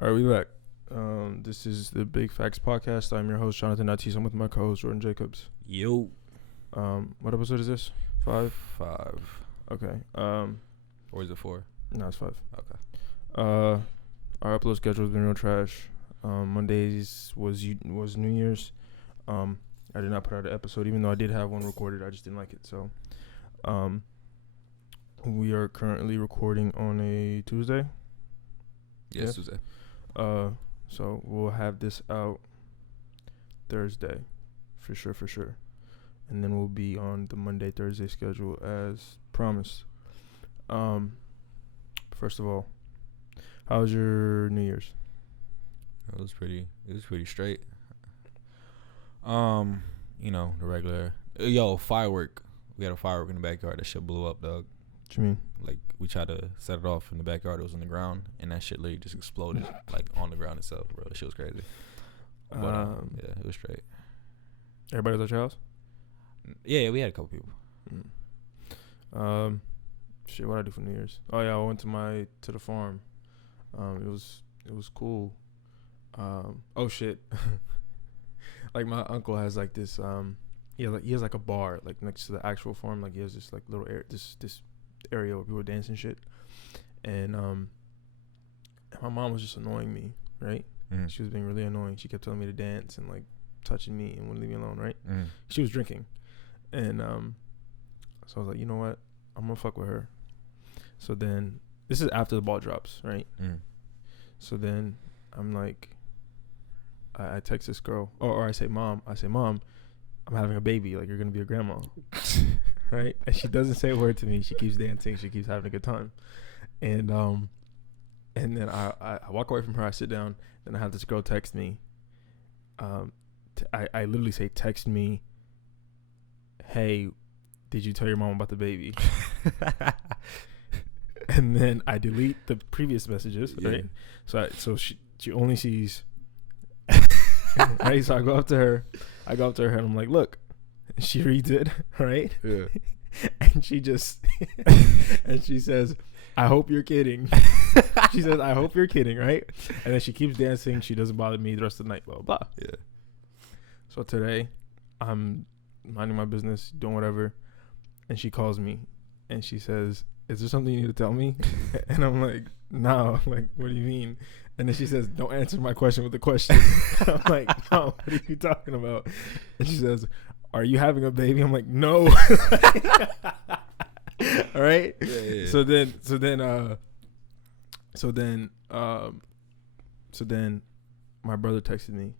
All right, we back. This is the Big Facts Podcast. I'm your host, Jonathan Natis. I'm with my co-host, Jordan Jacobs. Yo. What episode is this? 5? 5. Okay. Or is it 4? No, it's 5. Okay. Our upload schedule has been real trash. Mondays was New Year's. I did not put out an episode, even though I did have one recorded. I just didn't like it. So, we are currently recording on a Tuesday. Yes, Tuesday. So we'll have this out Thursday, for sure. And then we'll be on the Monday, Thursday schedule as promised. First of all, how was your New Year's? It was pretty straight. The regular. Firework. We had a firework in the backyard. That shit blew up, dog. What you mean? Like, we tried to set it off in the backyard. It was on the ground, and that shit literally just exploded, like, on the ground itself, bro. That shit was crazy. But, yeah, it was straight. Everybody was at your house? Yeah, we had a couple people. What I do for New Year's? Oh yeah, I went to the farm. It was cool. Oh shit. Like, my uncle has like this he has like a bar like next to the actual farm. Like, he has this like little this area where people dance and shit. And my mom was just annoying me, right? She was being really annoying. She kept telling me to dance and like touching me and wouldn't leave me alone, right? She was drinking. And so I was like, you know what? I'm gonna fuck with her. So then, this is after the ball drops, right? So then I'm like, I text this girl, or I say, Mom, I'm having a baby. Like, you're gonna be a grandma, right? And she doesn't say a word to me. She keeps dancing. She keeps having a good time. And then I walk away from her. I sit down. Then I have this girl text me. I literally say, text me, hey, did you tell your mom about the baby? And then I delete the previous messages, right? So she only sees, right? So I go up to her and I'm like, look. And she reads it, right? Yeah. And she just and she says, I hope you're kidding. She says, I hope you're kidding, right? And then she keeps dancing. She doesn't bother me the rest of the night, blah, blah, blah. Yeah. So today, I'm minding my business, doing whatever, and she calls me, and she says, is there something you need to tell me? And I'm like, no. I'm like, what do you mean? And then she says, don't answer my question with a question. I'm like, no, what are you talking about? And she says, are you having a baby? I'm like, no. All right. Yeah. So then my brother texted me,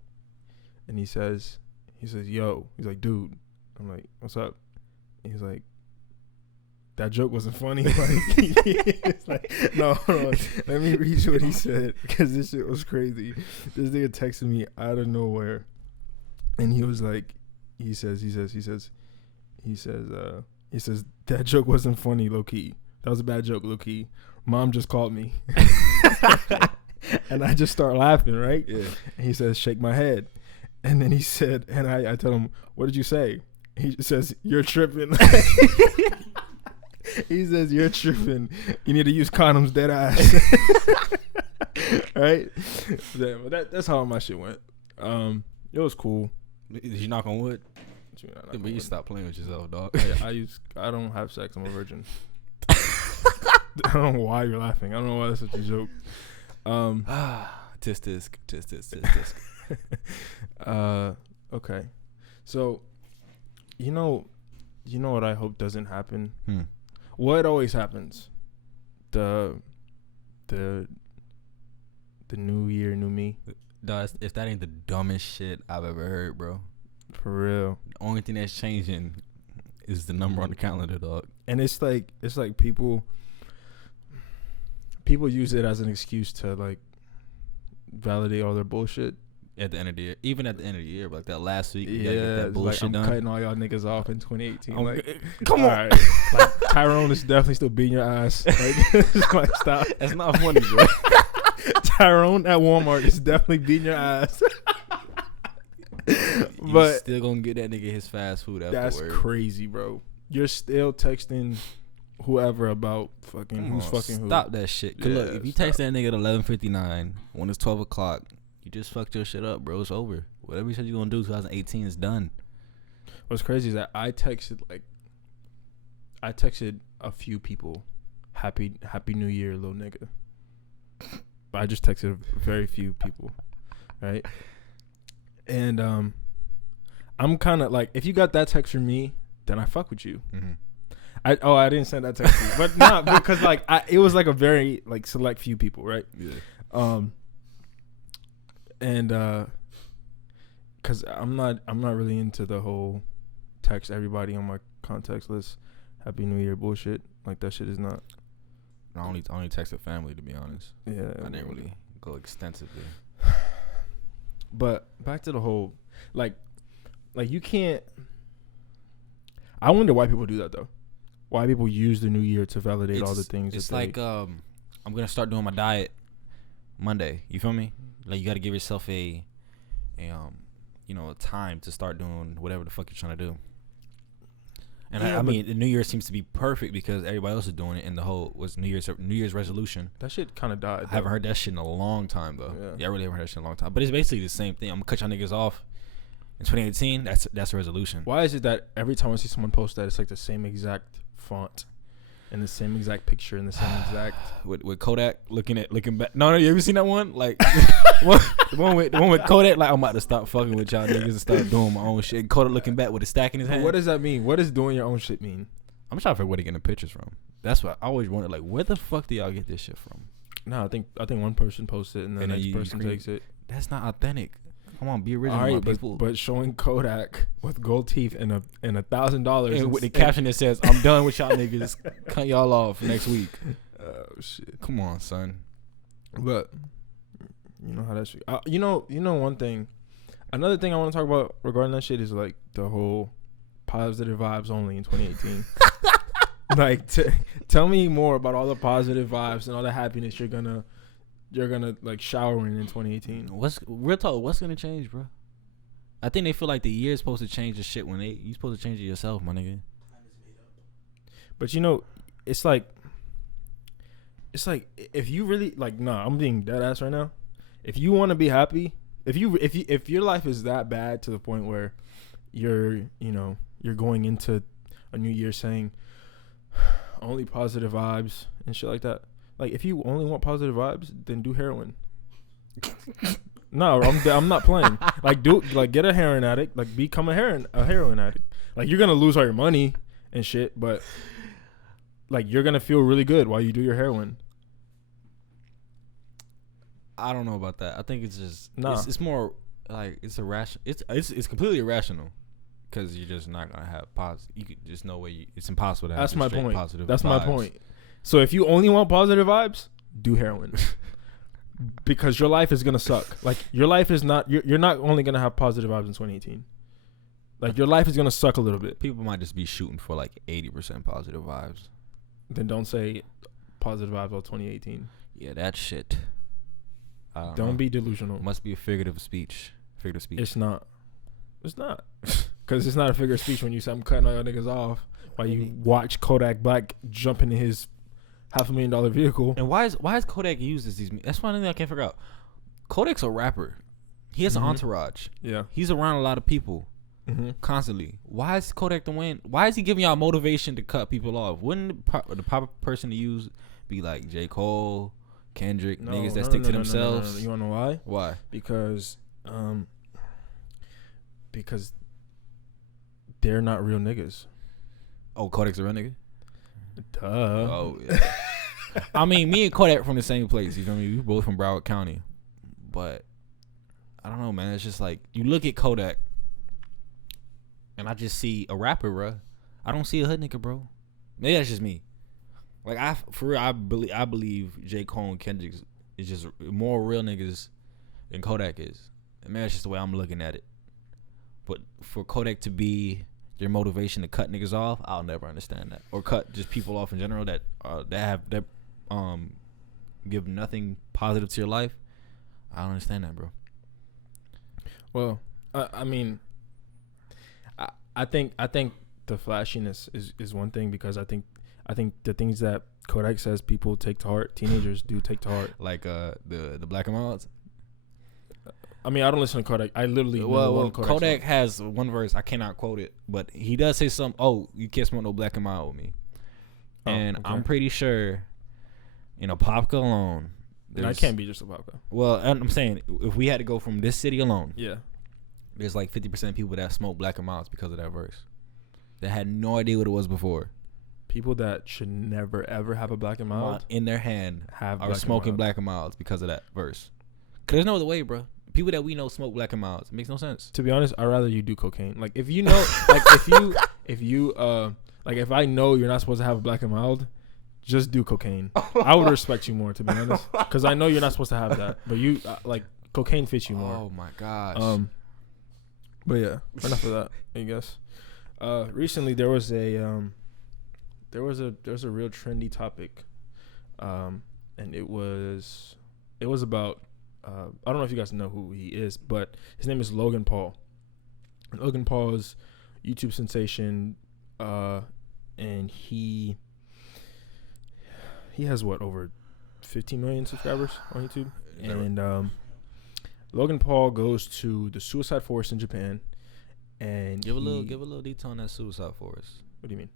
and he says, yo, he's like, dude. I'm like, what's up? And he's like, that joke wasn't funny. Like, it's like, no, hold on. Let me read you what he said, because this shit was crazy. This nigga texted me out of nowhere, and he was like, he says, that joke wasn't funny, low key. That was a bad joke, low key. Mom just called me. And I just start laughing, right? Yeah. And he says, shake my head. And then he said, and I tell him, what did you say? He says, you're tripping. He says, you're tripping. You need to use condoms, dead ass. Right? But that's how my shit went. It was cool. Did you knock on wood? But you stop playing with yourself, dog. I don't have sex. I'm a virgin. I don't know why you're laughing. I don't know why that's such a joke. Tisk. Okay. So, you know what I hope doesn't happen? What always happens? The new year, new me. Dog, if that ain't the dumbest shit I've ever heard, bro. For real. The only thing that's changing is the number on the calendar, dog. And it's like people use it as an excuse to like validate all their bullshit. At the end of the year, even at the end of the year, but like that last week, yeah, get that bullshit like, I'm done. cutting all y'all niggas off in 2018. Like, come on, right. Like, Tyrone is definitely still beating your ass. Like, stop. That's not funny, bro. Tyrone at Walmart is definitely beating your ass. But still gonna get that nigga his fast food afterwards. That's crazy, bro. You're still texting whoever about fucking who's fucking who. Stop that shit. Cause look, if you text that nigga at 11:59 when it's 12 o'clock, you just fucked your shit up, bro. It's over. Whatever you said you're gonna do 2018 is done. What's crazy is that I texted a few people, happy New Year, little nigga. But I just texted very few people, right? And I'm kind of like, if you got that text from me, then I fuck with you. Mm-hmm. I didn't send that text to you, but not because like it was like a very like select few people, right? Yeah. And because I'm not really into the whole text everybody on my contacts list Happy New Year bullshit. Like that shit is not. I only texted family, to be honest. Yeah, I didn't really go extensively. But back to the whole like you can't. I wonder why people do that though. Why people use the new year to validate all the things. It's like I'm gonna start doing my diet Monday. You feel me? Like you got to give yourself a time to start doing whatever the fuck you're trying to do. And yeah, I mean, the New Year seems to be perfect because everybody else is doing it, and the whole was New Year's resolution. That shit kind of died. I haven't heard that shit in a long time though. Yeah, I really haven't heard that shit in a long time. But it's basically the same thing. I'm gonna cut y'all niggas off in 2018. That's a resolution. Why is it that every time I see someone post that, it's like the same exact font and the same exact picture and the same exact with Kodak looking back? No, you ever seen that one? Like the one with Kodak. Like I'm about to stop fucking with y'all niggas and start doing my own shit. Kodak looking back with a stack in his hand. What does that mean? What does doing your own shit mean? I'm trying to figure where they getting the pictures from. That's what I always wondered. Like, where the fuck do y'all get this shit from? No, I think one person posts it and the next person takes it. That's not authentic. Come on, be original, all right, people. But showing Kodak with gold teeth and $1,000 and with the caption that says, "I'm done with y'all niggas. Cut y'all off next week." Oh shit! Come on, son. But you know how that shit. You know one thing. Another thing I want to talk about regarding that shit is like the whole positive vibes only in 2018. Like, tell me more about all the positive vibes and all the happiness you're gonna like shower in 2018. Real talk? What's gonna change, bro? I think they feel like the year is supposed to change the shit when you supposed to change it yourself, my nigga. But it's like if you really like, I'm being dead ass right now. If you want to be happy, if your life is that bad to the point where you're going into a new year saying only positive vibes and shit like that. Like, if you only want positive vibes, then do heroin. No, I'm not playing. Like, get a heroin addict. Like, become a heroin addict. Like, you're gonna lose all your money and shit, but like, you're gonna feel really good while you do your heroin. I don't know about that. I think it's just it's more like it's irrational. It's completely irrational. Because you're just not gonna have positive. You could just no way. It's impossible to have. That's my point. Positive. That's vibes. my point. So if you only want positive vibes, do heroin. Because your life is gonna suck. Like, your life is not. You're not only gonna have positive vibes in 2018. Like, your life is gonna suck a little bit. People might just be shooting for like 80% positive vibes. Then don't say positive vibes all 2018. Yeah, that shit. Don't be delusional. It must be a figurative speech. It's not. It's not. Because it's not a figure of speech when you say I'm cutting all your niggas off while you watch Kodak Black jump into his $500,000 vehicle. And why is Kodak used as these? That's one thing I can't figure out. Kodak's a rapper. He has an entourage. Yeah. He's around a lot of people constantly. Why is Kodak the one? Why is he giving y'all motivation to cut people off? Wouldn't the proper person to use be like J. Cole, Kendrick, niggas that stick to themselves? No. You wanna know why? Why? Because they're not real niggas. Oh, Kodak's a real nigga? Duh. Oh, yeah. I mean, me and Kodak from the same place. You feel me? We both from Broward County. But, I don't know, man. It's just like, you look at Kodak, and I just see a rapper, bro. I don't see a hood nigga, bro. Maybe that's just me. Like, I believe J. Cole and Kendrick is just more real niggas than Kodak is. And maybe that's just the way I'm looking at it. But for Kodak to be your motivation to cut niggas off, I'll never understand that. Or cut just people off in general that give nothing positive to your life. I don't understand that, bro. Well, I mean, I think the flashiness is one thing, because I think I think the things that Kodak says people take to heart, teenagers do take to heart. Like the Black and Milds. I mean, I don't listen to Kodak. I literally know one Kodak song. has one verse. I cannot quote it, but he does say something. Oh, you can't smoke no Black and Mild with me. And I'm pretty sure, Popka alone. I can't be just a Popka. Well, I'm saying if we had to go from this city alone, yeah, there's like 50% of people that smoke Black and Milds because of that verse. They had no idea what it was before. People that should never ever have a Black and Mild in their hand are smoking Black and Milds because of that verse. Cause there's no other way, bro. People that we know smoke Black and Milds. It makes no sense. To be honest, I'd rather you do cocaine. Like if you know, like if I know you're not supposed to have a Black and Mild, just do cocaine. I would respect you more, to be honest, because I know you're not supposed to have that, but you cocaine fits you more. Oh my gosh. But yeah, enough of that, I guess. Recently there was a real trendy topic, and it was about I don't know if you guys know who he is, but his name is Logan Paul. Logan Paul is YouTube sensation, and he has over 15 million subscribers on YouTube, and Logan Paul goes to the suicide forest in Japan, and give a little detail on that suicide forest. What do you mean?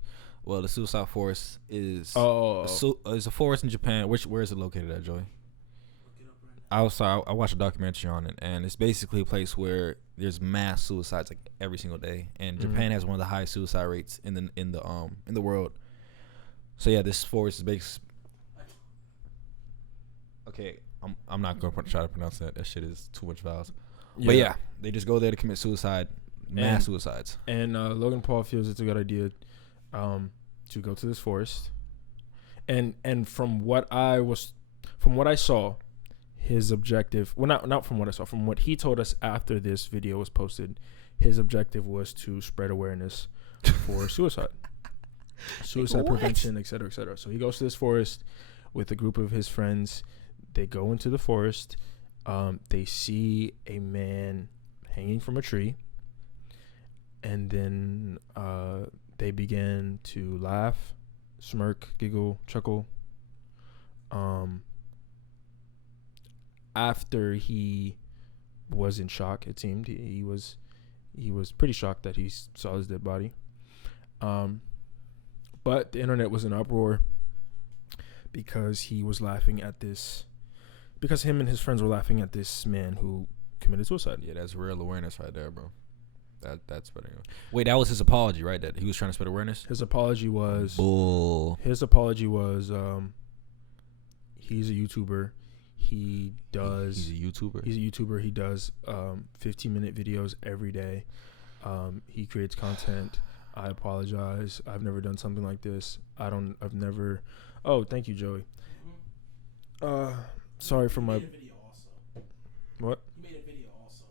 Well, the suicide forest is it's a forest in Japan. Where is it located at, Joey? I watched a documentary on it, and it's basically a place where there's mass suicides like every single day, and Japan has one of the highest suicide rates in the world. So yeah, this forest is based. Okay, I'm not gonna try to pronounce that. That shit is too much vowels. Yeah. But yeah, they just go there to commit suicide, mass suicides. And Logan Paul feels it's a good idea to go to this forest, and from what I saw. His objective, well, not from what I saw, from what he told us after this video was posted, his objective was to spread awareness for suicide prevention, et cetera, et cetera. So he goes to this forest with a group of his friends. They go into the forest. They see a man hanging from a tree, and then they began to laugh, smirk, giggle, chuckle. After he was in shock, it seemed he was pretty shocked that he saw his dead body. But the internet was in uproar because he was laughing at this, because him and his friends were laughing at this man who committed suicide. Yeah, that's real awareness right there, bro. That's better. Wait, that was his apology, right? That he was trying to spread awareness. His apology was bull. His apology was he's a YouTuber. He's a YouTuber. He does 15-minute videos every day. He creates content. I apologize. I've never done something like this. I've never. Oh, thank you, Joey. Sorry for my. What? He made a video also.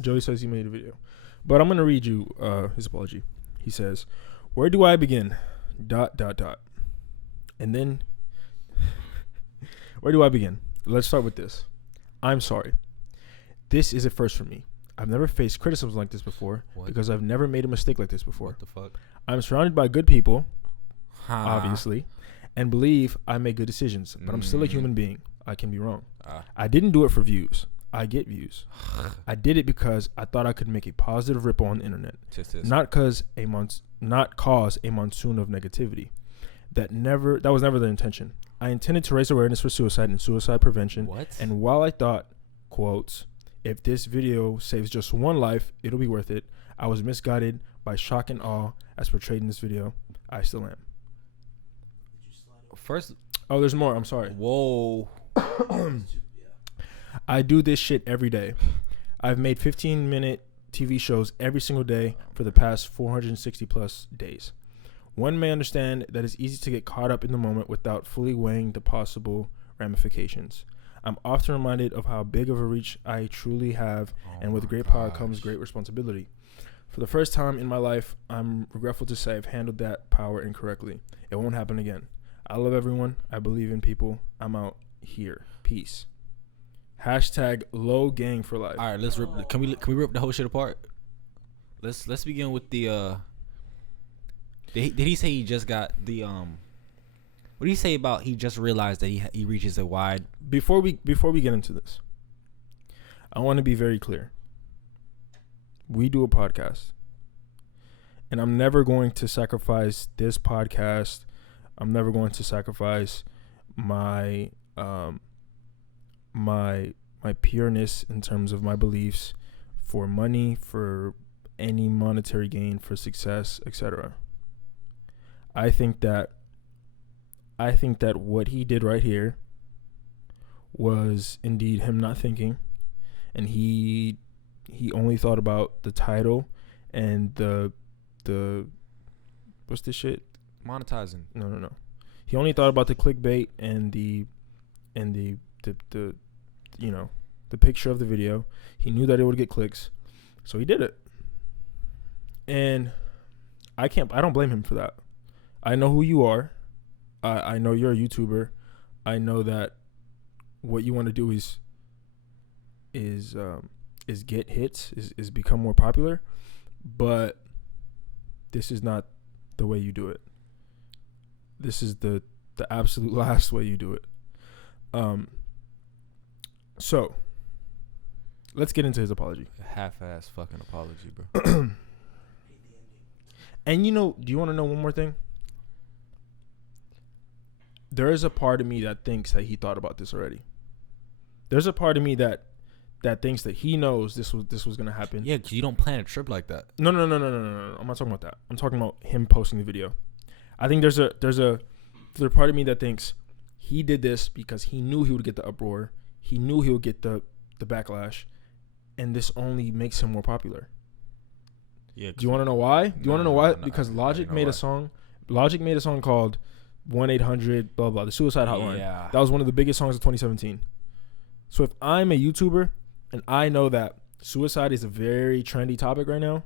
Joey says he made a video, but I'm gonna read you his apology. He says, "Where do I begin? ... And then, where do I begin? Let's start with this. I'm sorry. This is a first for me. I've never faced criticism like this before because I've never made a mistake like this before. What the fuck? I'm surrounded by good people, obviously, and believe I make good decisions, but I'm still a human being. I can be wrong. I didn't do it for views. I get views. I did it because I thought I could make a positive ripple on the internet, not cause a monsoon of negativity. That was never the intention. I intended to raise awareness for suicide and suicide prevention. And while I thought, quotes, if this video saves just one life, it'll be worth it, I was misguided by shock and awe as portrayed in this video. I still am. There's more. I'm sorry. Whoa. I do this shit every day. I've made 15-minute TV shows every single day for the past 460 plus days. One may understand that it's easy to get caught up in the moment without fully weighing the possible ramifications. I'm often reminded of how big of a reach I truly have, and with great power comes great responsibility. For the first time in my life, I'm regretful to say I've handled that power incorrectly. It won't happen again. I love everyone. I believe in people. I'm out here. Peace. Hashtag low gang for life. All right, let's rip. Can we rip the whole shit apart? Let's begin with the. Did he say he just got the What do you say about he just realized that he reaches a wide? Before we get into this, I want to be very clear. We do a podcast, and I'm never going to sacrifice this podcast. I'm never going to sacrifice my my pureness in terms of my beliefs for money, for any monetary gain, for success, etc. I think that what he did right here was indeed him not thinking, and he only thought about the title and the what's this shit? Monetizing. No. He only thought about the clickbait and the you know, the picture of the video. He knew that it would get clicks, so he did it. And I don't blame him for that. I know who you are. I know you're a YouTuber. I know that what you want to do is get hits, is become more popular, but this is not the way you do it. This is the absolute last way you do it. So let's get into his apology. Half-ass fucking apology, bro. And do you want to know one more thing? There is a part of me that thinks that he thought about this already. There's a part of me that thinks that he knows this was gonna happen. Yeah, because you don't plan a trip like that. No. I'm not talking about that. I'm talking about him posting the video. I think there's a part of me that thinks he did this because he knew he would get the uproar. He knew he would get the backlash, and this only makes him more popular. Yeah. Do you want to know why? Because Logic made a song. Logic made a song called 1-800 blah blah, the suicide hotline. Yeah. That was one of the biggest songs of 2017. So if I'm a YouTuber and I know that suicide is a very trendy topic right now,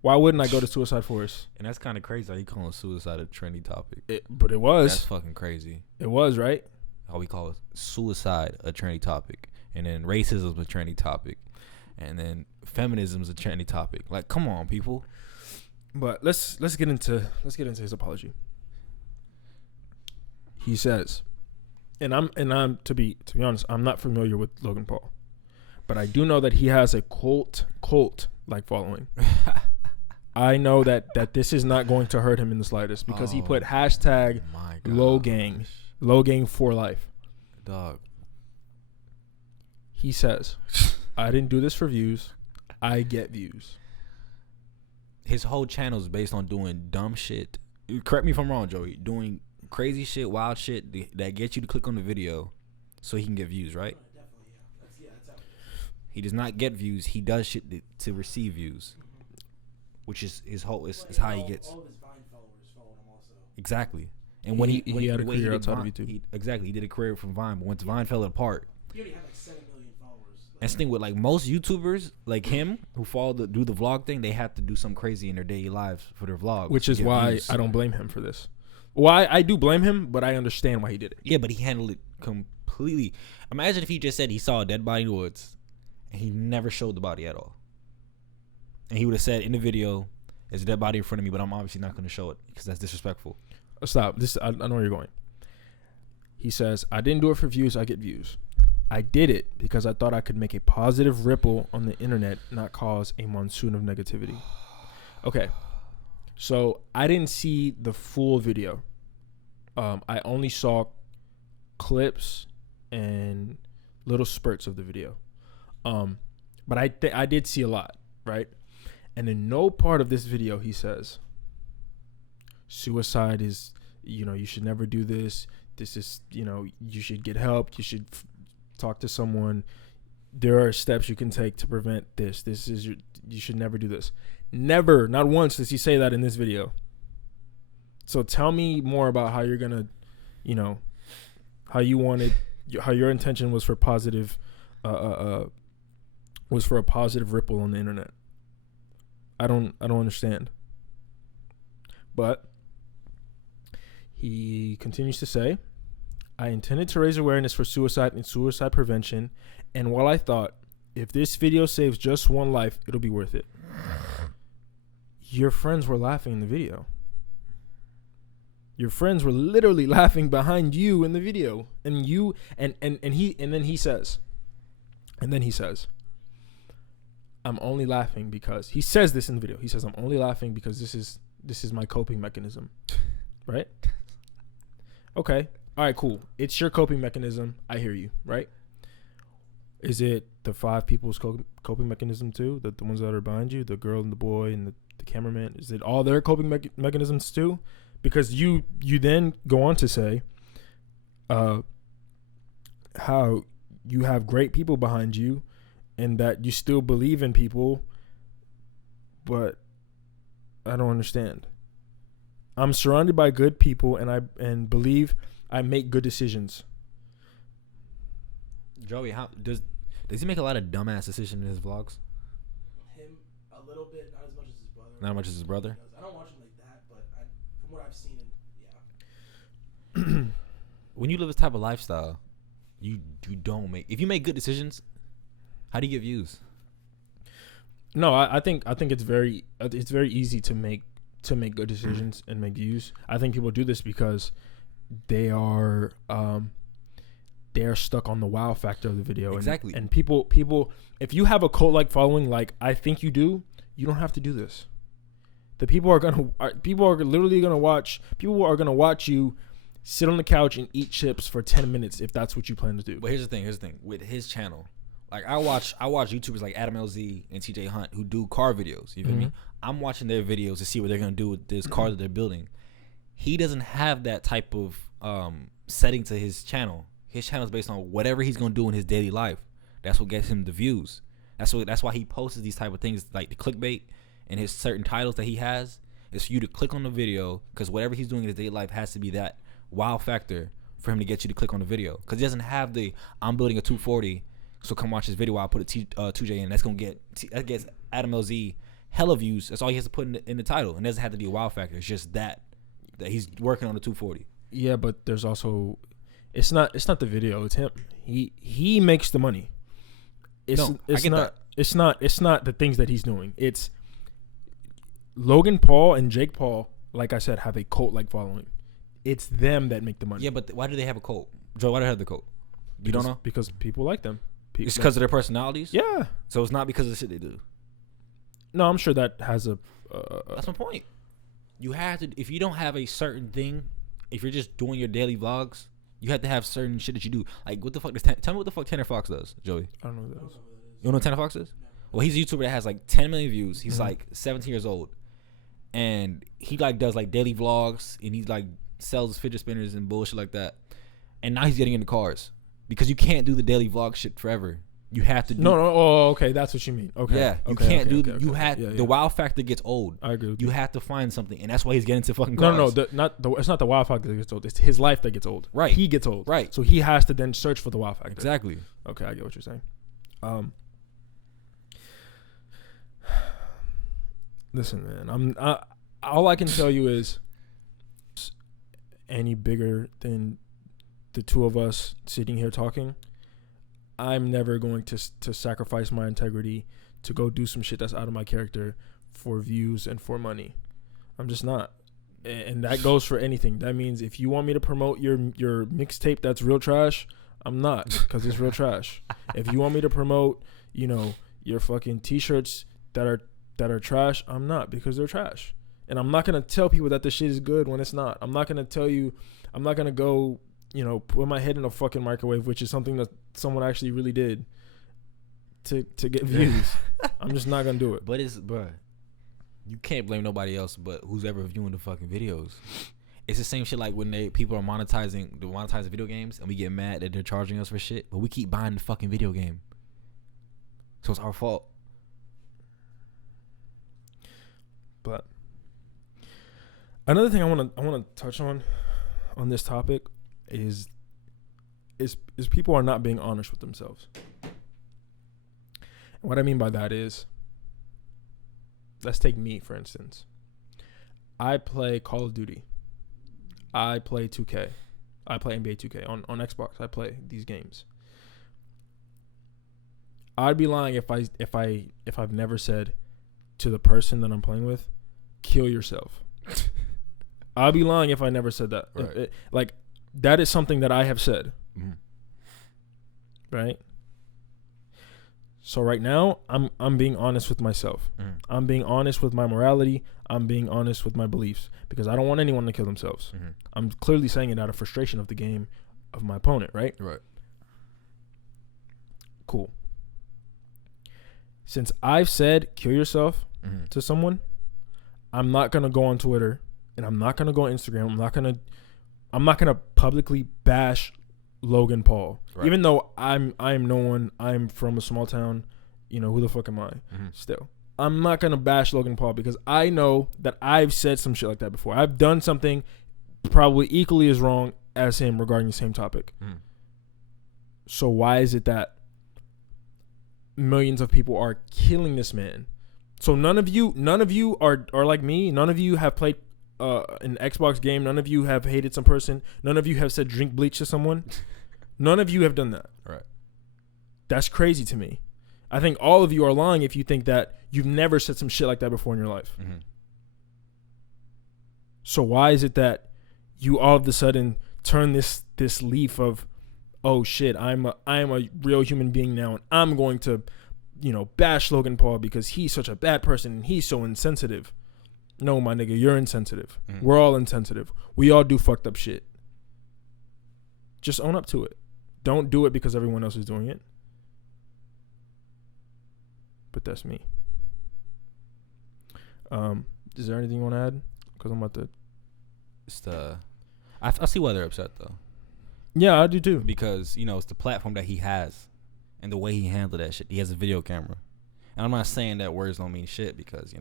why wouldn't I go to Suicide Forest? And that's kind of crazy how you calling suicide a trendy topic. But it was. That's fucking crazy. It was, right? How we call it suicide a trendy topic, and then racism a trendy topic, and then feminism is a trendy topic. Like, come on, people. But let's get into his apology. He says, and I'm to be honest, I'm not familiar with Logan Paul, but I do know that he has a cult like following. I know that this is not going to hurt him in the slightest because he put hashtag Logang for life. Dog. He says, I didn't do this for views. I get views. His whole channel is based on doing dumb shit. Correct me if I'm wrong, Joey. Doing crazy shit, wild shit that gets you to click on the video so he can get views, right? Definitely, yeah. That's how it is. He does not get views. He does shit to receive views, which is his whole is how he gets. All of his Vine followers followed him also. Exactly. And when he had a career outside of Vine, YouTube. He did a career from Vine, but once Vine fell apart. He already had like 7 million followers. That's the thing with like most YouTubers like him who do the vlog thing, they have to do something crazy in their daily lives for their vlog. Which is why views. I don't blame him for this. Well, I do blame him, but I understand why he did it. Yeah, but he handled it completely. Imagine if he just said he saw a dead body in the woods and he never showed the body at all. And he would have said in the video, there's a dead body in front of me, but I'm obviously not going to show it because that's disrespectful. Stop. I know where you're going. He says, I didn't do it for views. I get views. I did it because I thought I could make a positive ripple on the internet, not cause a monsoon of negativity. Okay. So I didn't see the full video. I only saw clips and little spurts of the video. But I did see a lot, right? And in no part of this video he says, suicide is, you should never do this. This is, you should get help. You should talk to someone. There are steps you can take to prevent this. You should never do this. Never, not once does he say that in this video. So tell me more about how you're going to, how your intention was for positive, was for a positive ripple on the internet. I don't understand. But he continues to say, I intended to raise awareness for suicide and suicide prevention, and while I thought, if this video saves just one life, it'll be worth it. Your friends were laughing in the video. Your friends were literally laughing behind you in the video, and you and then he says, I'm only laughing because he says this in the video. He says, I'm only laughing because this is my coping mechanism, right? Okay, all right, cool. It's your coping mechanism. I hear you, right? Is it the 5 people's coping mechanism too? The ones that are behind you, the girl and the boy and the cameraman. Is it all their coping mechanisms too? Because you then go on to say, how you have great people behind you, and that you still believe in people, but I don't understand. I'm surrounded by good people, and believe I make good decisions. Joey, how does he make a lot of dumbass decisions in his vlogs? Him a little bit, not as much as his brother. Not as much as his brother. I don't watch him like that, but from what I've seen, When you live this type of lifestyle, you don't make. If you make good decisions, how do you get views? No, I think it's very easy to make good decisions and make views. I think people do this because they are stuck on the wow factor of the video. Exactly. And people, if you have a cult-like following, like I think you do, you don't have to do this. People are literally gonna watch you sit on the couch and eat chips for 10 minutes if that's what you plan to do. But here's the thing. With his channel, like I watch YouTubers like Adam LZ and TJ Hunt who do car videos. You feel me? I'm watching their videos to see what they're gonna do with this car that they're building. He doesn't have that type of setting to his channel. His channel is based on whatever he's gonna do in his daily life. That's what gets him the views. That's why he posts these type of things like the clickbait and his certain titles that he has. Is for you to click on the video, because whatever he's doing in his daily life has to be that wow factor for him to get you to click on the video. Because he doesn't have the I'm building a 240, so come watch this video while I put a 2J in. That gets Adam LZ hella views. That's all he has to put in the title. And it doesn't have to be a wow factor. It's just that he's working on the 240. Yeah, but there's also it's not the video. It's him. He makes the money. It's not the things that he's doing. It's Logan Paul and Jake Paul, like I said, have a cult-like following. It's them that make the money. Yeah, but why do they have a cult? Joe, why do they have the cult? You don't know? Because people like them. It's because of their personalities? Yeah. So it's not because of the shit they do? No, I'm sure that has a... That's my point. You have to... If you don't have a certain thing, if you're just doing your daily vlogs, you have to have certain shit that you do. Like, what the fuck tell me what the fuck Tanner Fox does, Joey. I don't know what that is. You don't know what Tanner Fox is? No. Well, he's a YouTuber that has like 10 million views. He's like 17 years old. And he like does like daily vlogs, and he like sells fidget spinners and bullshit like that. And now he's getting into cars because you can't do the daily vlog shit forever. You have to do okay, that's what you mean. Okay. Yeah, you can't do the wow factor gets old. I agree with you. You have to find something, and that's why he's getting into fucking cars. It's not the wow factor that gets old. It's his life that gets old. Right. He gets old. Right. So he has to then search for the wow factor. Exactly. Okay, I get what you're saying. Listen, man, all I can tell you is any bigger than the two of us sitting here talking, I'm never going to sacrifice my integrity to go do some shit that's out of my character for views and for money. I'm just not. And that goes for anything. That means if you want me to promote your mixtape that's real trash, I'm not, because it's real trash. If you want me to promote, your fucking t-shirts that are trash, I'm not, because they're trash. And I'm not going to tell people that this shit is good when it's not. I'm not going to go, put my head in a fucking microwave, which is something that someone actually really did to get views. I'm just not going to do it. But bruh, you can't blame nobody else but who's ever viewing the fucking videos. It's the same shit like when people are monetizing video games, and we get mad that they're charging us for shit, but we keep buying the fucking video game. So it's our fault. But another thing I want to touch on this topic is people are not being honest with themselves. And what I mean by that is, let's take me for instance. I play Call of Duty. I play 2K. I play NBA 2K on Xbox. I play these games. I'd be lying if I've never said to the person that I'm playing with, kill yourself. I'll be lying if I never said that. Right. Like, that is something that I have said. Mhm. Right? So right now, I'm being honest with myself. Mhm. I'm being honest with my morality. I'm being honest with my beliefs because I don't want anyone to kill themselves. Mhm. I'm clearly saying it out of frustration of the game of my opponent, right? Right. Cool. Since I've said kill yourself Mhm. to someone, I'm not going to go on Twitter and I'm not going to go on Instagram. I'm not going to publicly bash Logan Paul. Right. Even though I'm no one, I'm from a small town, who the fuck am I? Mhm. Still, I'm not going to bash Logan Paul because I know that I've said some shit like that before. I've done something probably equally as wrong as him regarding the same topic. Mhm. So why is it that millions of people are killing this man? So none of you are like me. None of you have played an Xbox game. None of you have hated some person. None of you have said drink bleach to someone. None of you have done that. Right. That's crazy to me. I think all of you are lying if you think that you've never said some shit like that before in your life. Mhm. So why is it that you all of a sudden turn this leaf of, oh shit, I'm a real human being now, and I'm going to, bash Logan Paul because he's such a bad person and he's so insensitive. No, my nigga, you're insensitive. Mhm. We're all insensitive. We all do fucked up shit. Just own up to it. Don't do it because everyone else is doing it. But that's me. Is there anything you want to add? Because I'm about to. It's the. I see why they're upset though, Yeah, I do too. because it's the platform that he has, and the way he handled that shit. He has a video camera, and I'm not saying that words don't mean shit because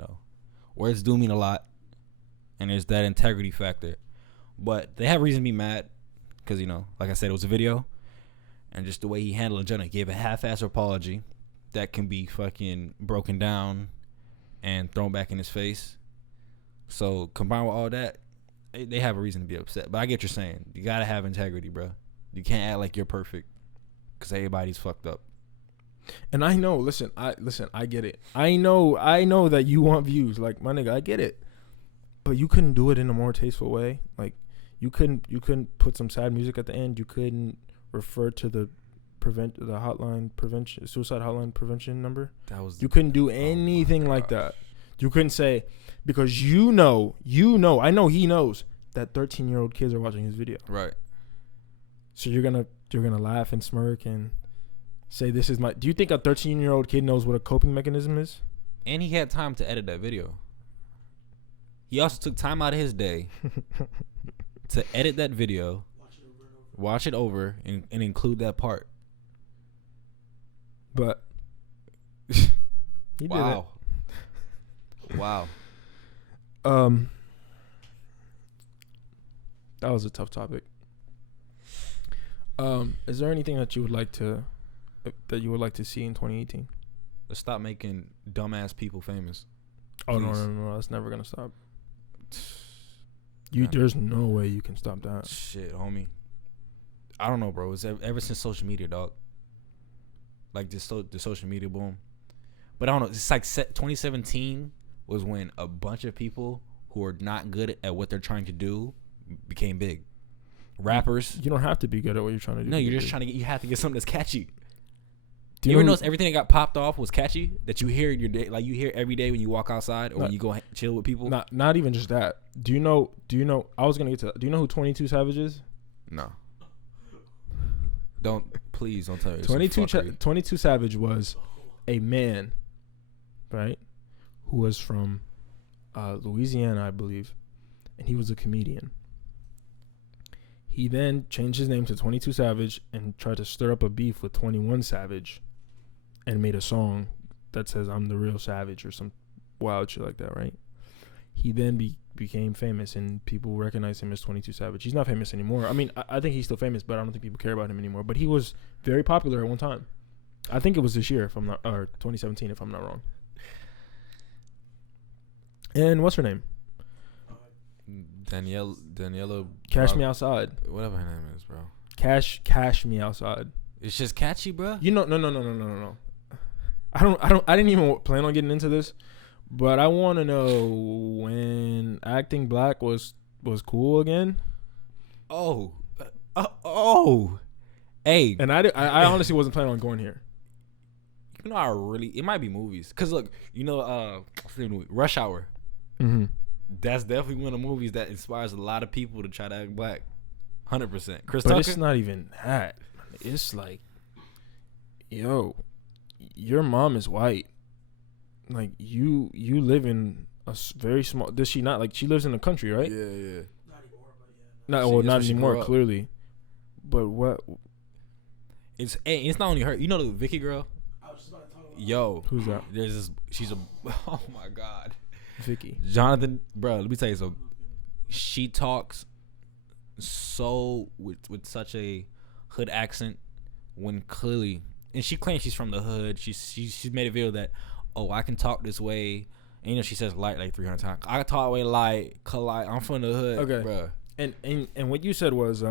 words do mean a lot, and there's that integrity factor. But they have reason to be mad because like I said, it was a video, and just the way he handled it. Jenna gave a half-ass apology that can be fucking broken down and thrown back in his face. So combined with all that, they have a reason to be upset. But I get what you're saying. You gotta have integrity, bro. You can't act like you're perfect because everybody's fucked up. And I know, I get it. I know that you want views. Like, my nigga, I get it. But you couldn't do it in a more tasteful way. Like, you couldn't put some sad music at the end. You couldn't refer to the suicide hotline prevention number. That was You couldn't do anything like that. You couldn't say, because I know he knows that 13-year-old kids are watching his video. right. So you're gonna laugh and smirk and say this is my. Do you think a 13-year-old kid knows what a coping mechanism is? And he had time to edit that video. He also took time out of his day to edit that video, watch it over, and include that part. But he Wow. Wow. did it. That was a tough topic. Is there anything that you would like to see in 2018? Let's stop making dumbass people famous. Oh no, Please. no, that's never gonna stop. Yeah. There's no way you can stop that. Shit, homie. I don't know, bro. It's ever since social media, dog. Like the social media boom. But I don't know. It's like 2017 was when a bunch of people who are not good at what they're trying to do became big. Rappers. You don't have to be good at what you're trying to do. No, you're just trying to get. You have to get something that's catchy. Do You you ever know notice everything that got popped off was catchy? That you hear in your day, like you hear every day when you walk outside or when you go chill with people. Not even just that. Do you know? I was gonna get to that. Do you know who 22 Savage is? No. Please don't tell me. 22 Savage was a man, right? Who was from Louisiana, I believe, and he was a comedian. He then changed his name to 22 Savage and tried to stir up a beef with 21 Savage, and made a song that says "I'm the real Savage" or some wild shit like that, right? He then became famous, and people recognize him as 22 Savage. He's not famous anymore. I mean, I think he's still famous, but I don't think people care about him anymore. But he was very popular at one time. I think it was this year, or 2017, if I'm not wrong. And what's her name? Daniela. Cash Me Outside. Whatever her name is, bro. Cash Me Outside. It's just catchy, bro. No. I didn't even plan on getting into this, but I want to know when acting black was was cool again. Hey, And I honestly wasn't planning on going here. you know, it might be movies. Cause look, you know, what's the movie? Rush Hour. Mm-hmm. That's definitely one of the movies that inspires a lot of people to try to act black. 100%. Chris But Tucker. it's not even that. It's like, yo, your mom is white. Like you live in a very small. Does she not? Like she lives in the country, right? Yeah. Not anymore, but yeah. Not She- well, that's not where she anymore. grew up. Clearly, but what? It's not only her. You know the Vicky girl. I was just about to talk about Yo, Who's that? there's this. She's a. Oh my god, Vicky. Jonathan, bro. Let me tell you something. She talks so with such a hood accent when clearly, and she claims she's from the hood. She's made a video that, oh, I can talk this way. And you know she says light like 300 times. I can talk way light, I'm from the hood, Okay. bro. And what you said was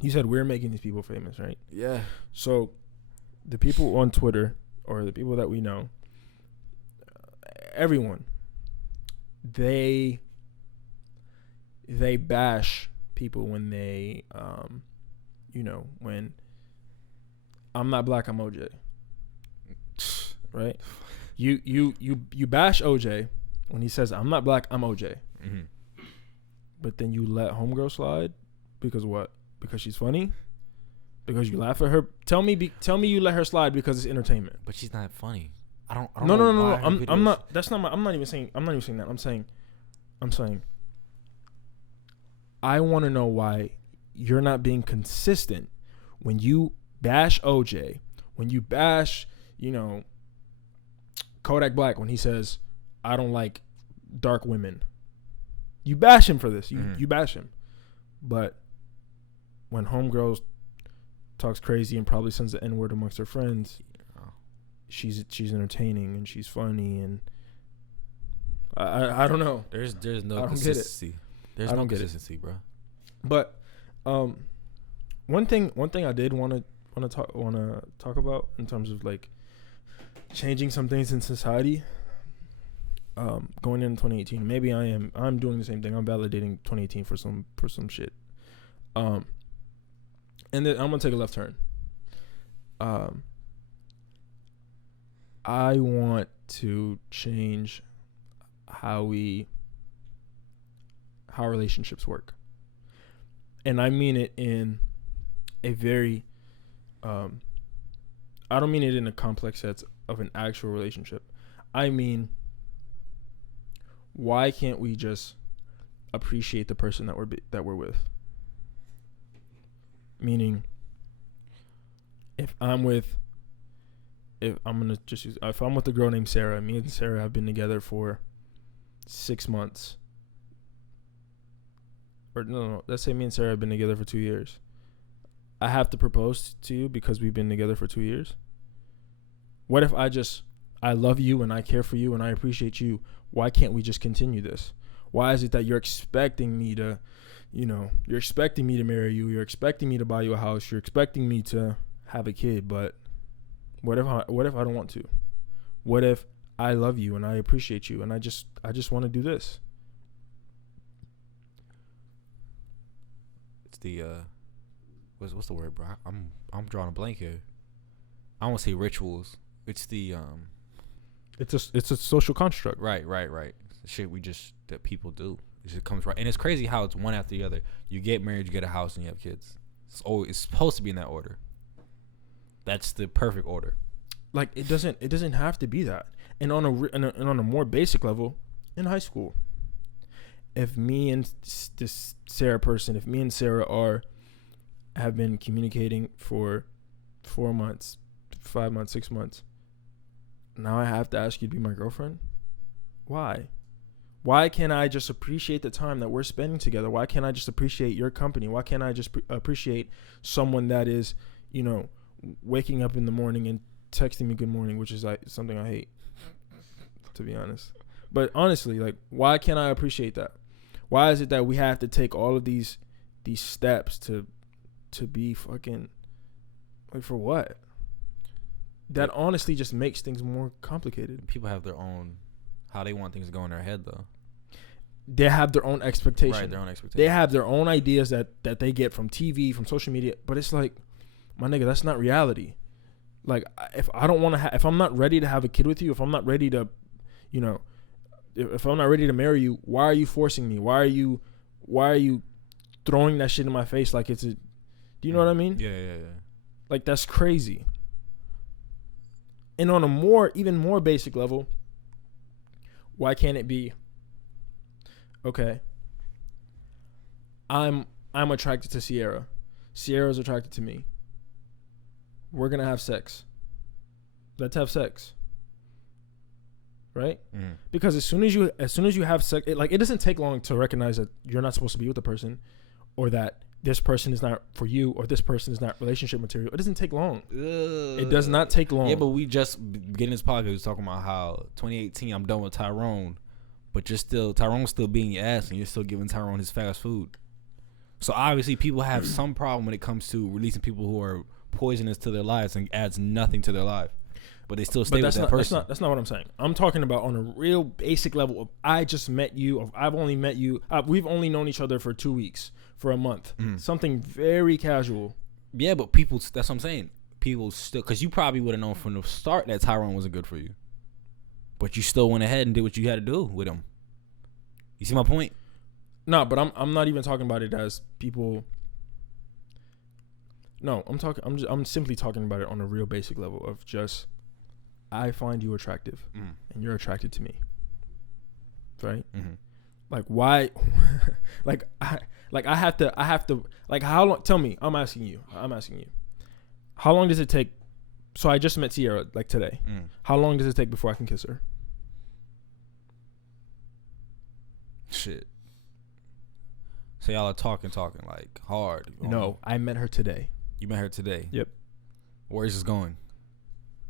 you said we're making these people famous, right? Yeah. So the people on Twitter or the people that we know, everyone, they bash people when they when I'm not black, I'm OJ. Right? You bash OJ when he says I'm not black, I'm OJ. Mm-hmm. But then you let homegirl slide because what? Because she's funny? Because you laugh at her? Tell me you let her slide because it's entertainment. But she's not funny. I don't No. know why her I'm videos- not. That's not my. I'm not even saying that. I'm saying. I want to know why you're not being consistent when you bash OJ, when you bash, Kodak Black when he says, "I don't like dark women." You bash him for this. You bash him, but when homegirls talks crazy and probably sends the N-word amongst her friends, she's entertaining and she's funny and I don't know. There's no I don't get it. consistency. There's I no don't get it. consistency, bro. But one thing I did want to talk about in terms of like changing some things in society. Going into 2018, maybe I'm doing the same thing. I'm validating 2018 for some shit. And then I'm gonna take a left turn. I want to change how relationships work. And I mean it in a very I don't mean it in a complex sense of an actual relationship. I mean, why can't we just appreciate the person that we're with? Meaning, if I'm with a girl named Sarah, me and Sarah have been together for 6 months. Or no, let's say me and Sarah have been together for 2 years. I have to propose to you because we've been together for 2 years. What if I love you and I care for you and I appreciate you? Why can't we just continue this? Why is it that you're expecting me to, you're expecting me to marry you, you're expecting me to buy you a house, you're expecting me to have a kid, but what if I don't want to? What if I love you and I appreciate you and I just want to do this? It's the what's the word, bro? I'm drawing a blank here. I don't want to say rituals. It's the It's a social construct. right. The shit that people do. It just comes right, and it's crazy how it's one after the other. You get married, you get a house, and you have kids. It's supposed to be in that order. That's the perfect order. Like it doesn't have to be that. And on a more basic level, in high school, if me and this Sarah person, if me and Sarah have been communicating for 4 months, 5 months, 6 months, now I have to ask you to be my girlfriend? Why? Why can't I just appreciate the time that we're spending together? Why can't I just appreciate your company? Why can't I just appreciate someone that is, waking up in the morning and texting me good morning, which is like something I hate, to be honest. But honestly, like, why can't I appreciate that? Why is it that we have to take all of these steps to be fucking, like, for what? That honestly just makes things more complicated. People have their own how they want things to go in their head, though. they have their own expectation. Right, their own expectation. They have their own ideas that they get from TV, from social media. But it's like, my nigga, that's not reality. Like, if I don't want to, if I'm not ready to have a kid with you, if I'm not ready to, you know, if I'm not ready to marry you, why are you forcing me? Why are you throwing that shit in my face like it's a, do you know what I mean? Yeah. Like, that's crazy. And on a even more basic level, why can't it be, okay, I'm attracted to Sierra. Sierra's attracted to me. We're going to have sex. Let's have sex. Right? Mm. Because as soon as you have sex, it doesn't take long to recognize that you're not supposed to be with the person, or that this person is not for you, or this person is not relationship material. It doesn't take long. It does not take long. Yeah, but we just getting this podcast, we was talking about how 2018 I'm done with Tyrone, but Tyrone's still beating your ass and you're still giving Tyrone his fast food. So obviously people have some problem when it comes to releasing people who are poisonous to their lives and adds nothing to their life, but they still stay with that person. That's not what I'm saying. I'm talking about on a real basic level of, I just met you, of I've only met you, we've only known each other for 2 weeks, for a month, something very casual. Yeah, but people, that's what I'm saying. People still, because you probably would have known from the start that Tyrone wasn't good for you, but you still went ahead and did what you had to do with him. You see my point? No, but I'm not even talking about it as people. No, I'm simply talking about it on a real basic level of just, I find you attractive and you're attracted to me. Right? Mm-hmm. Like, why? I have to, like, how long? Tell me, I'm asking you. How long does it take? So I just met Sierra, like, today. How long does it take before I can kiss her? Shit. So y'all are talking like hard. No, I met her today. You met her today? Yep. Where is this going?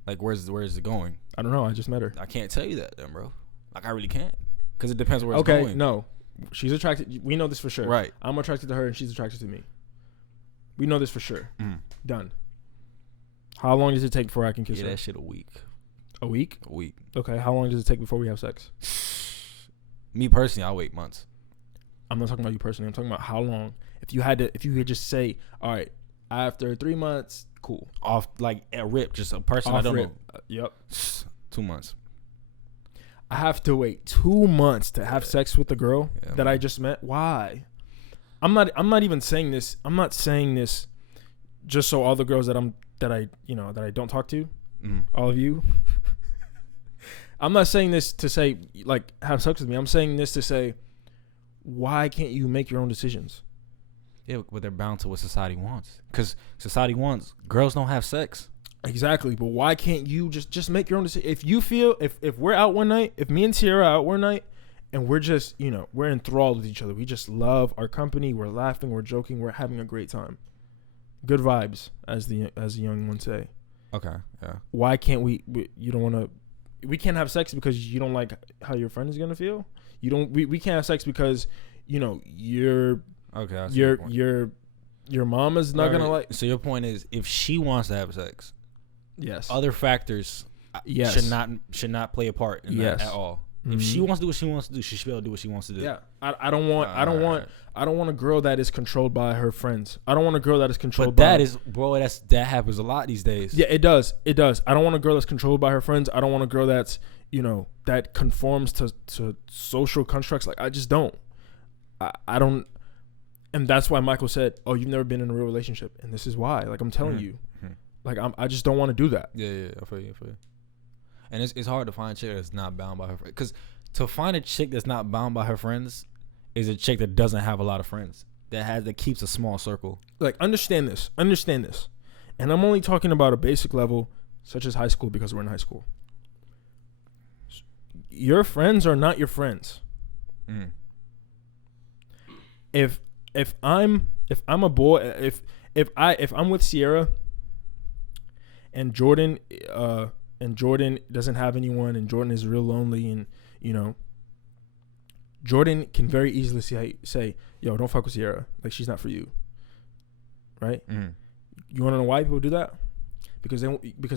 Like, where is it going? I don't know. I just met her. I can't tell you that then, bro. Like, I really can't. Because it depends where it's okay, going. no. She's attracted. We know this for sure. Right. I'm attracted to her and she's attracted to me. We know this for sure. Done. How long does it take before I can kiss her? Yeah, that shit a week. A week? A week. Okay. How long does it take before we have sex? Me personally, I'll wait months. I'm not talking about you personally. I'm talking about how long. If you could just say, all right, after 3 months, cool. Off, like, a rip, just a person I don't know. Yep. 2 months. I have to wait 2 months to have sex with the girl that I just met. Why? I'm not even saying this. I'm not saying this just so all the girls that I don't talk to, all of you. I'm not saying this to say, like, have sex with me. I'm saying this to say, why can't you make your own decisions? Yeah, but they're bound to what society wants. Because society wants girls don't have sex. Exactly, but why can't you just make your own decision? If you feel, if we're out one night, if me and Sierra are out one night, and we're just, we're enthralled with each other. We just love our company. We're laughing. We're joking. We're having a great time. Good vibes, as the young ones say. Okay, yeah. Why can't we can't have sex because you don't like how your friend is gonna feel? We can't have sex because, your mama's not gonna like. So your point is, if she wants to have sex, yes, other factors should not play a part in that at all. Mm-hmm. If she wants to do what she wants to do, she should be able to do what she wants to do. Yeah, I don't want a girl that is controlled by her friends. I don't want a girl that is controlled by. That happens a lot these days. Yeah, it does. I don't want a girl that's controlled by her friends. I don't want a girl that's that conforms to social constructs. Like, I just don't. I don't. And that's why Michael said, "Oh, you've never been in a real relationship," and this is why. Like, I'm telling you, like, I just don't want to do that. Yeah, I feel you. And it's hard to find a chick that's not bound by her friends. Because to find a chick that's not bound by her friends is a chick that doesn't have a lot of friends, that keeps a small circle. Like, understand this, and I'm only talking about a basic level, such as high school, because we're in high school. Your friends are not your friends. If I'm a boy, if I'm with Sierra and Jordan doesn't have anyone, and Jordan is real lonely, and Jordan can very easily say, "Yo, don't fuck with Sierra. Like, she's not for you." Right? You want to know why people do that? Because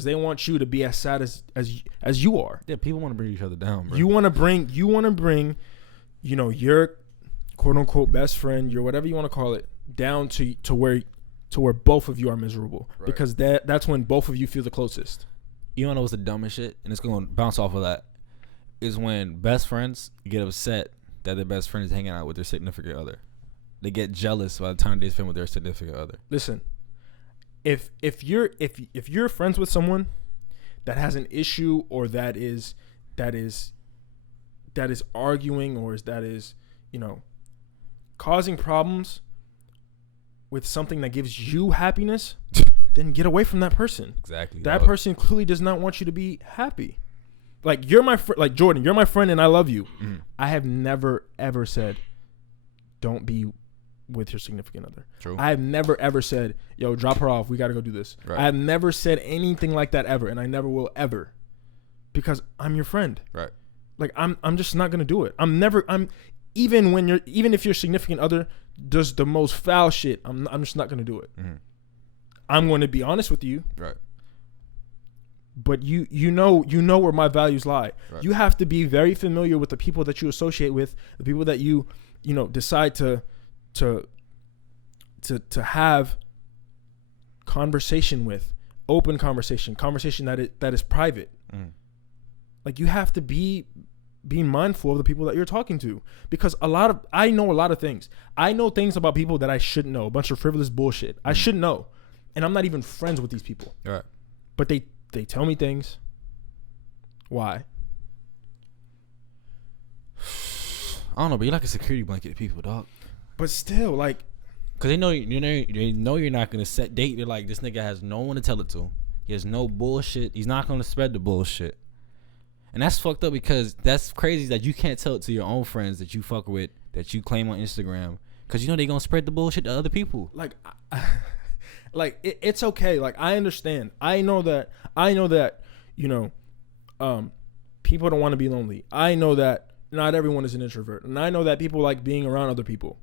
they want you to be as sad as you are. Yeah, people want to bring each other down, bro. You want to bring your quote unquote best friend, your whatever you want to call it, down to where both of you are miserable, Right. because that's when both of you feel the closest. You wanna know what's the dumbest shit, and it's gonna bounce off of that, is when best friends get upset that their best friend is hanging out with their significant other. They get jealous by the time they spend with their significant other. Listen, if you're friends with someone that has an issue, or that is arguing, or that is causing problems with something that gives you happiness, then get away from that person. Exactly. That dog. person clearly does not want you to be happy. Like, you're my friend, like Jordan, you're my friend and I love you. Mhm. I have never ever said don't be with your significant other. True. I have never ever said, yo, drop her off, we got to go do this. Right. I have never said anything like that ever, and I never will ever, because I'm your friend. Right. Like, I'm just not going to do it. Even if your significant other does the most foul shit, I'm just not going to do it. Mhm. I'm going to be honest with you. Right. But you know where my values lie. Right. You have to be very familiar with the people that you associate with, the people that you decide to have conversation with, open conversation that is private. Mhm. Like, you have to be mindful of the people that you're talking to, because I know a lot of things. I know things about people that I shouldn't know, a bunch of frivolous bullshit. I shouldn't know, and I'm not even friends with these people. Right. But they tell me things. Why? I don't know, but you're like a security blanket to people, dog. But still, like, Cause they know you're not gonna set date. They're like, this nigga has no one to tell it to. He has no bullshit. He's not gonna spread the bullshit. And that's fucked up, because that's crazy that you can't tell it to your own friends that you fuck with, that you claim on Instagram, cause they gonna spread the bullshit to other people. like, it's okay. Like, I understand. I know that people don't want to be lonely. I know that not everyone is an introvert, and I know that people like being around other people.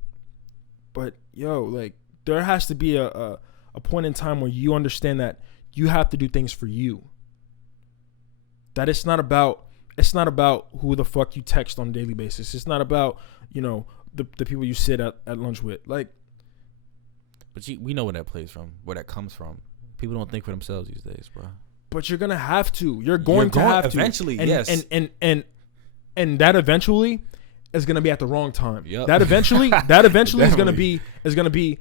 But like, there has to be a point in time where you understand that you have to do things for you. That it's not about who the fuck you text on a daily basis. It's not about the people you sit at lunch with. Like, But we know where that comes from. People don't think for themselves these days, bro. but you're gonna have to. You're going to have to eventually. And, yes. And that eventually is gonna be at the wrong time. Yep. That eventually is gonna be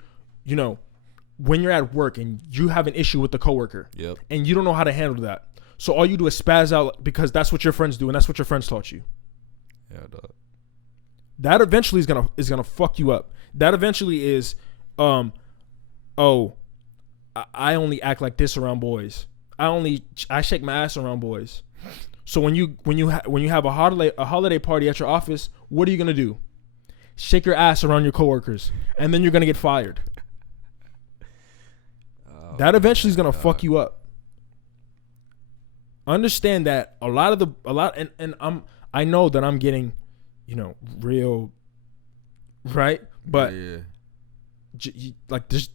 when you're at work and you have an issue with the coworker. Yep. And you don't know how to handle that. So all you do is spaz out, because that's what your friends do, and that's what your friends taught you. Yeah, dog. That eventually is gonna fuck you up. That eventually is, I only act like this around boys. I shake my ass around boys. So when you have a holiday party at your office, what are you gonna do? Shake your ass around your coworkers, and then you're gonna get fired. That eventually is gonna fuck you up. Understand that I know that I'm getting, real, right? But yeah.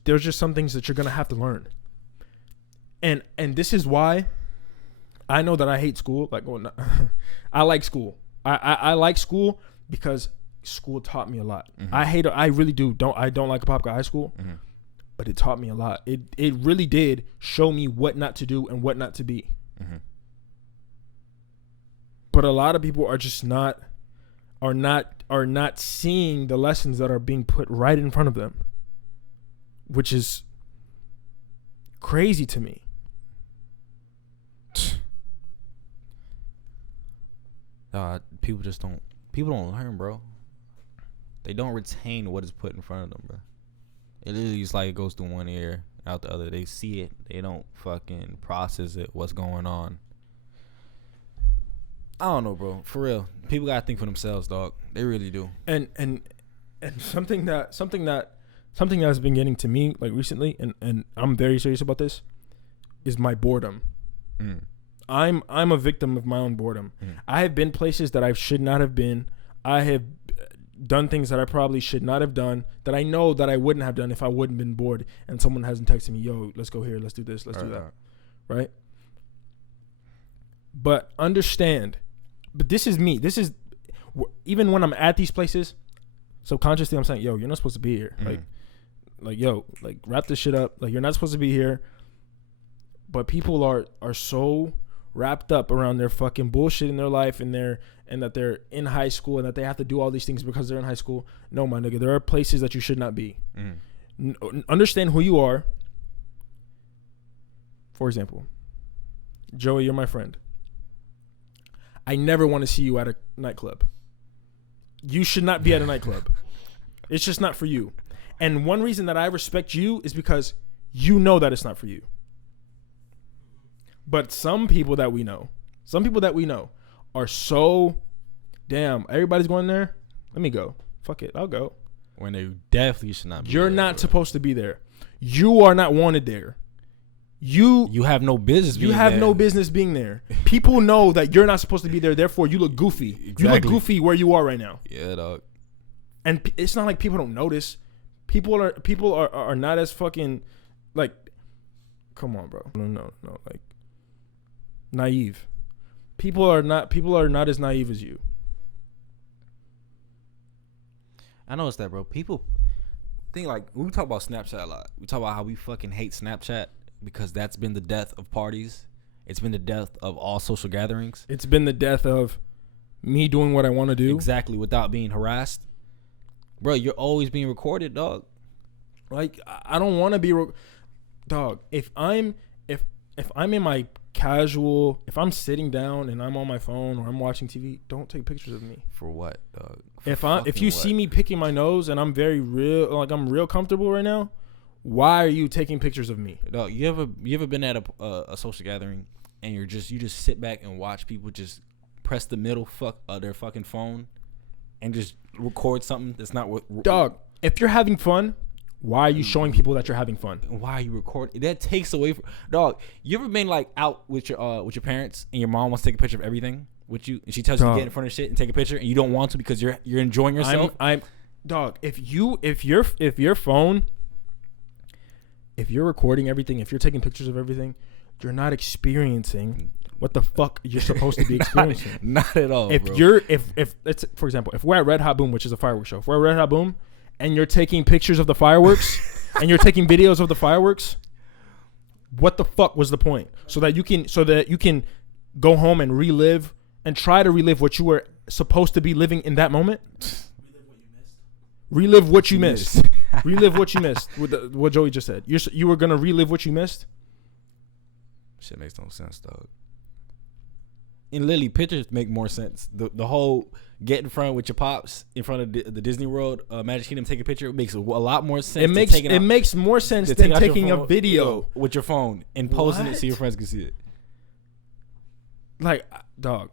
there's just some things that you're gonna have to learn. And this is why I know that I hate school. Like, well, no, I like school. I like school because school taught me a lot. Mm-hmm. I really do. I don't like Apopka High School, Mm-hmm. but it taught me a lot. It really did show me what not to do and what not to be. Mm-hmm. But a lot of people are just not seeing the lessons that are being put right in front of them, which is crazy to me. People don't learn, bro. They don't retain what is put in front of them, bro. It literally is like it goes through one ear, out the other. They see it. They don't fucking process it, what's going on. I don't know, bro. For real. People gotta think for themselves, dog. They really do. And something that's been getting to me, like, recently, and I'm very serious about this, is my boredom. Mm. I'm a victim of my own boredom. Mm. I have been places that I should not have been. I have done things that I probably should not have done, that I know that I wouldn't have done if I wouldn't been bored, and someone hasn't texted me, yo, let's go here, let's do this, let's do that. Right? But understand, but this is me. This is even when I'm at these places, subconsciously I'm saying, yo, you're not supposed to be here. Like, yo, like, wrap this shit up. Like, you're not supposed to be here. But people are so wrapped up around their fucking bullshit in their life and that they're in high school and that they have to do all these things because they're in high school. No, my nigga, there are places that you should not be. Understand who you are. For example, Joey, you're my friend. I never want to see you at a nightclub. You should not be at a nightclub. It's just not for you. And one reason that I respect you is because you know that it's not for you. But some people that we know are so, damn, everybody's going there. Let me go. Fuck it, I'll go. When they definitely should not be You're there, not bro. supposed to be there. You are not wanted there. You have no business being there. no business being there. People know that you're not supposed to be there, therefore you look goofy. Exactly. You look goofy where you are right now. Yeah, dog. And it's not like people don't notice. People are not as fucking, like, come on, bro. No, like, naive. People are not as naive as you. I noticed that, bro. People think, like, we talk about Snapchat a lot. We talk about how we fucking hate Snapchat because that's been the death of parties. It's been the death of all social gatherings. It's been the death of me doing what I want to do. Exactly, without being harassed. Bro, you're always being recorded, dog. Like, I don't want to be dog. If I'm in my casual, if I'm sitting down and I'm on my phone or I'm watching TV, don't take pictures of me. For what, dog? If you see me picking my nose and I'm I'm real comfortable right now, why are you taking pictures of me? Dog, you ever been at a social gathering and you just sit back and watch people just press the middle their fucking phone and just record something that's not what dog? If you're having fun, why are you showing people that you're having fun? Why are you recording? That takes away from dog. You ever been like out with your parents and your mom wants to take a picture of everything with you and she tells you to get in front of shit and take a picture and you don't want to because you're enjoying yourself? I'm dog. If your phone, if you're recording everything, if you're taking pictures of everything, you're not experiencing what the fuck you're supposed to be experiencing. Not at all. If bro. if let's, for example, if we're at Red Hot Boom, which is a fireworks show, if we're at Red Hot Boom and you're taking pictures of the fireworks and you're taking videos of the fireworks, what the fuck was the point? So that you can go home and try to relive what you were supposed to be living in that moment. Relive what you missed. Relive what you missed. With what Joey just said. You were gonna relive what you missed. Shit makes no sense, dog. And literally, pictures make more sense. The whole get in front with your pops in front of the Disney World, Magic Kingdom, take a picture. It makes a lot more sense. It makes more sense than taking a video with your phone and posting it so your friends can see it. Like, dog.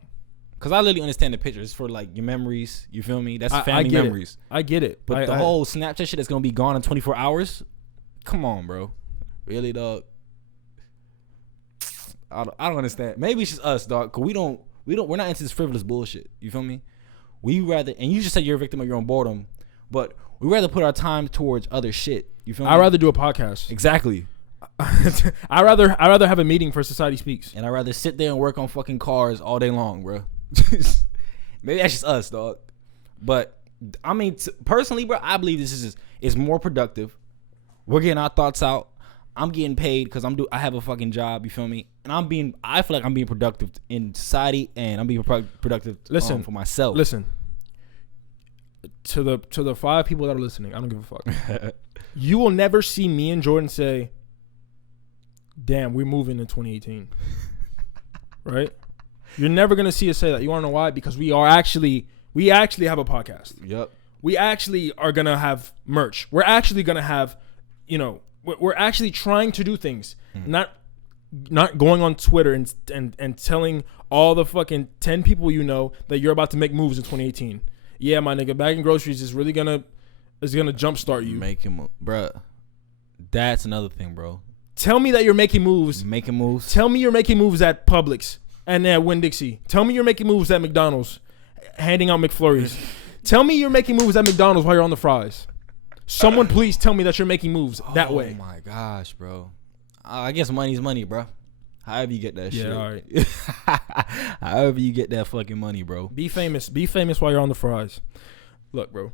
Because I literally understand the picture. It's for, like, your memories. You feel me? That's family memories. I get it. But the whole Snapchat shit that's going to be gone in 24 hours? Come on, bro. Really, dog? I don't understand. Maybe it's just us, dog. Because we're not into this frivolous bullshit. You feel me? We rather, and you just said you're a victim of your own boredom, but we rather put our time towards other shit. You feel me? I'd rather do a podcast. Exactly. I'd rather have a meeting for Society Speaks. And I'd rather sit there and work on fucking cars all day long, bro. Maybe that's just us, dog. But I mean, personally, bro, I believe this is more productive. We're getting our thoughts out. I'm getting paid because I have a fucking job. You feel me? And I feel like I'm being productive in society, and I'm being productive. For myself. Listen, to the 5 people that are listening, I don't give a fuck. You will never see me and Jordan say, "Damn, we're moving in 2018." Right? You're never gonna see us say that. You wanna know why? Because we actually have a podcast. Yep. We actually are gonna have merch. We're actually gonna have, we're actually trying to do things. Not going on Twitter and telling all the fucking 10 people you know that you're about to make moves in 2018. Yeah, my nigga, bagging groceries is really gonna jumpstart you. Making moves, bro. That's another thing, bro. Tell me that you're making moves. Making moves. Tell me you're making moves at Publix and at Winn-Dixie. Tell me you're making moves at McDonald's, handing out McFlurries. Tell me you're making moves at McDonald's while you're on the fries. Someone please tell me that you're making moves that way. Oh my gosh, bro. I guess money's money, bro. However you get that shit. Yeah, all right. However you get that fucking money, bro. Be famous. Be famous while you're on the fries. Look, bro.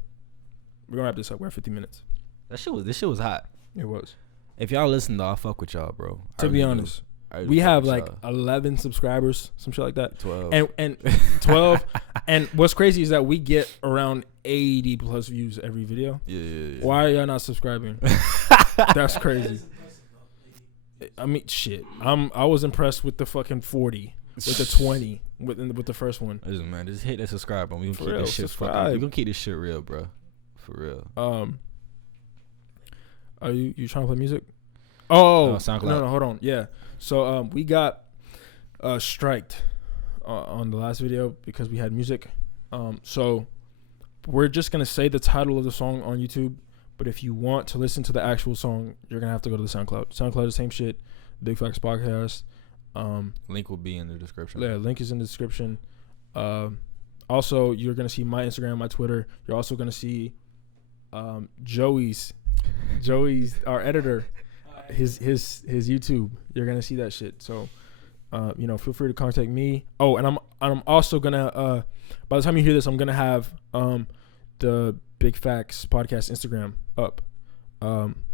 We're gonna wrap this up. We're at 50 minutes. This shit was hot. It was. If y'all listen, though, I'll fuck with y'all, bro. To be honest, we have like 11 subscribers, some shit like that. 12. And 12. And what's crazy is that we get around 80 plus views every video. Yeah. Why are y'all not subscribing? That's crazy. I mean, shit. I was impressed with the fucking 40, with the 20, with the first one. Listen, man, just hit that subscribe button. We gonna For keep real, this shit subscribe. we gonna keep this shit real, bro. For real. Are you trying to play music? Oh, SoundCloud. No, hold on. Yeah. So we got striked on the last video because we had music. So we're just gonna say the title of the song on YouTube, but if you want to listen to the actual song, you're gonna have to go to the SoundCloud. SoundCloud is the same shit. Big Facts Podcast. Link will be in the description. Yeah, link is in the description. Also, you're gonna see my Instagram, my Twitter. You're also gonna see Joey's our editor, his YouTube. You're gonna see that shit. So, feel free to contact me. Oh, and I'm also gonna by the time you hear this, I'm gonna have the Big Facts Podcast Instagram up.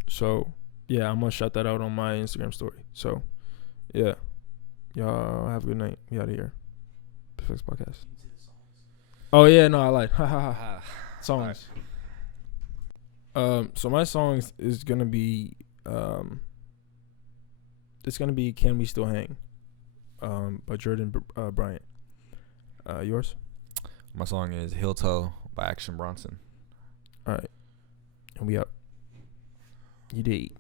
So yeah, I'm gonna shout that out on my Instagram story. So yeah, y'all have a good night. We out of here. Big Facts Podcast. Oh yeah, no, I lied. Ha ha ha. Songs. So my songs is gonna be it's gonna be "Can We Still Hang," by Jordan Bryant. Yours? My song is "Heel Toe" by Action Bronson. All right, and we out. You did.